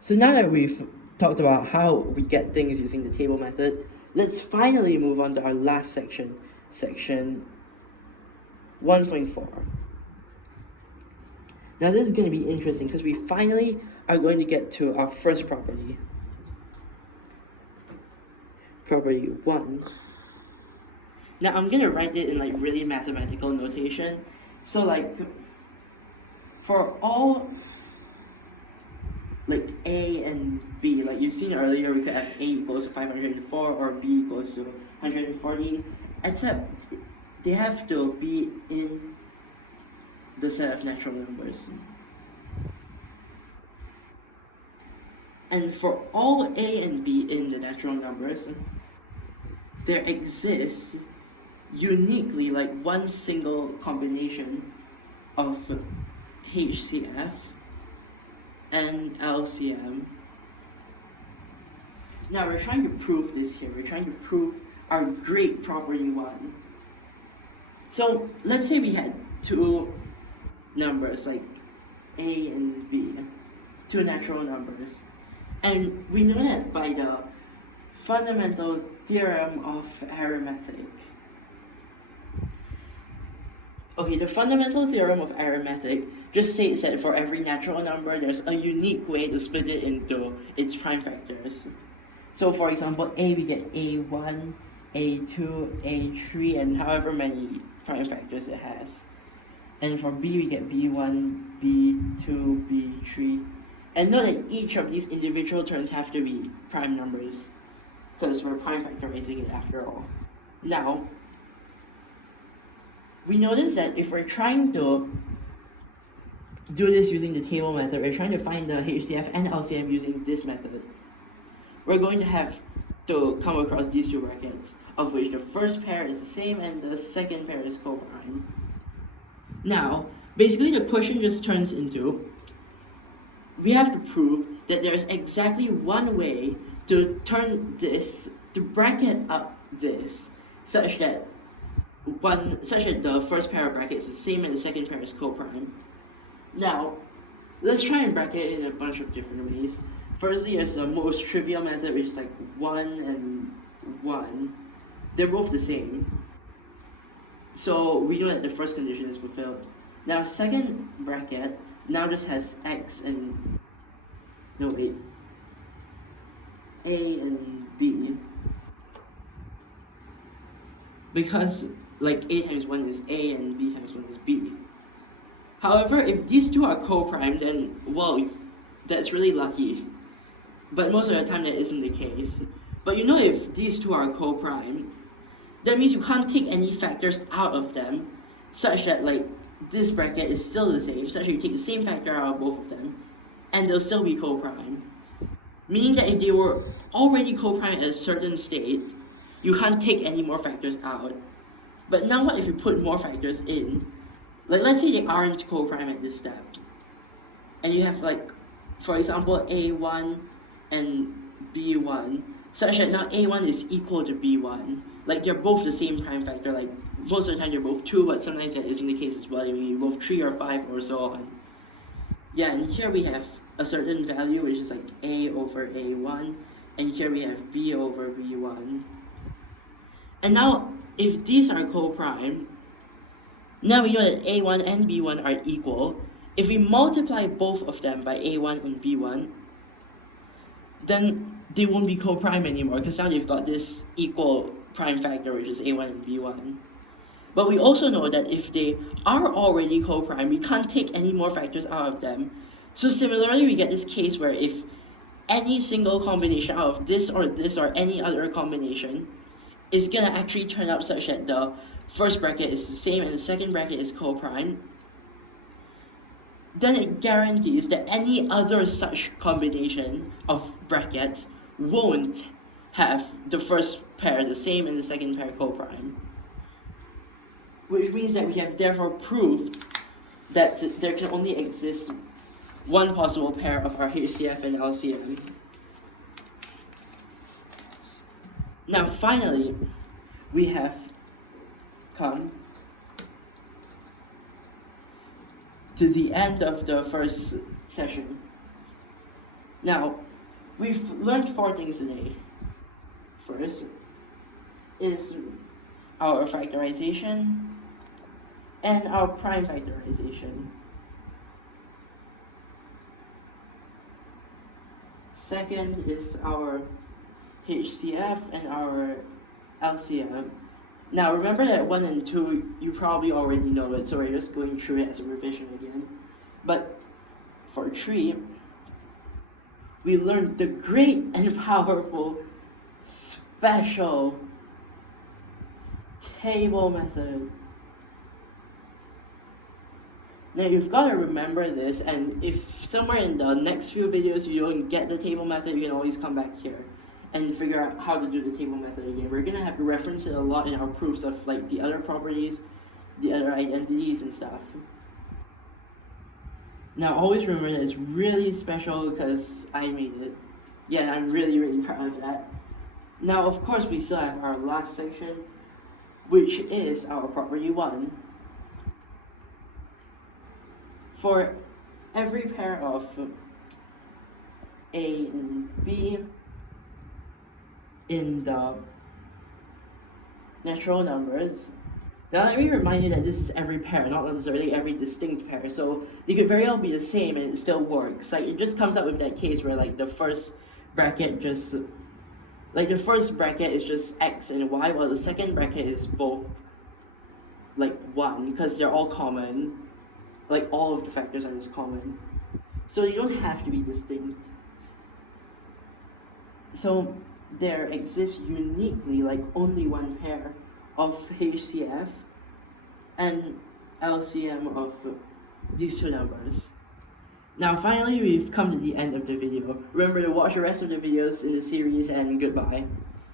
So now that we've talked about how we get things using the table method, let's finally move on to our last section, section 1.4. Now this is going to be interesting because we finally are going to get to our first property. Property 1. Now I'm going to write it in like really mathematical notation. So like for all like A and B, like you've seen earlier, we could have A equals to 504 or B equals to 140, except they have to be in the set of natural numbers. And for all A and B in the natural numbers, there exists uniquely like one single combination of HCF and LCM. Now we're trying to prove this here. We're trying to prove our great property 1. So let's say we had two numbers like A and B, two natural numbers. And we know that by the fundamental theorem of arithmetic. Okay, the fundamental theorem of arithmetic just states that for every natural number, there's a unique way to split it into its prime factors. So for example, A, we get A1, A2, A3, and however many prime factors it has. And for B, we get B1, B2, B3. And note that each of these individual terms have to be prime numbers, because we're prime factorizing it after all. Now, we notice that if we're trying to do this using the table method, we're trying to find the HCF and LCM using this method, we're going to have to come across these two brackets, of which the first pair is the same and the second pair is co-prime. Now, basically the question just turns into, we have to prove that there's exactly one way to turn this, to bracket up this, such that the first pair of brackets is the same and the second pair is co-prime. Now, let's try and bracket it in a bunch of different ways. Firstly, there's the most trivial method, which is like 1 and 1. They're both the same. So we know that the first condition is fulfilled. Now, second bracket now just has x and, no wait, A and B. Because like A times 1 is A and B times 1 is B. However, if these two are co-prime, then, well, that's really lucky. But most of the time that isn't the case. But you know, if these two are co-prime, that means you can't take any factors out of them, such that like this bracket is still the same, such that you take the same factor out of both of them, and they'll still be co-prime. Meaning that if they were already co-prime at a certain state, you can't take any more factors out. But now what if you put more factors in? Like let's say they aren't co-prime at this step. And you have like, for example, A1 and B1, such that now A1 is equal to B1. Like they're both the same prime factor, like most of the time they're both 2, but sometimes that isn't the case as well. They may be both 3 or 5 or so on. Yeah, and here we have a certain value which is like A over A1, and here we have B over B1. And now, if these are co-prime, now we know that A1 and B1 are equal. If we multiply both of them by A1 and B1, then they won't be co-prime anymore, because now they've got this equal prime factor, which is A1 and B1. But we also know that if they are already co-prime, we can't take any more factors out of them. So similarly, we get this case where if any single combination out of this or any other combination is gonna actually turn out such that the first bracket is the same and the second bracket is co-prime, then it guarantees that any other such combination of brackets won't have the first pair the same and the second pair co-prime. Which means that we have therefore proved that there can only exist one possible pair of our HCF and LCM. Now finally, we have come to the end of the first session. Now, we've learned 4 things today. First is our factorization and our prime factorization. Second is our HCF and our LCM. Now remember that 1 and 2, you probably already know it, so we're just going through it as a revision again. But for 3, we learned the great and powerful special table method. Now you've got to remember this, and if somewhere in the next few videos you don't get the table method, you can always come back here and figure out how to do the table method again. We're gonna have to reference it a lot in our proofs of like the other properties, the other identities and stuff. Now always remember that it's really special because I made it. Yeah, I'm really, really proud of that. Now of course we still have our last section, which is our property 1. For every pair of A and B in the natural numbers. Now let me remind you that this is every pair, not necessarily every distinct pair. So they could very well be the same and it still works. Like it just comes up with that case where like the first bracket is just x and y, while the second bracket is both like 1 because they're all common. Like all of the factors are just common. So you don't have to be distinct. So there exists uniquely like only 1 pair of HCF and LCM of these 2 numbers. Now finally we've come to the end of the video. Remember to watch the rest of the videos in the series and goodbye.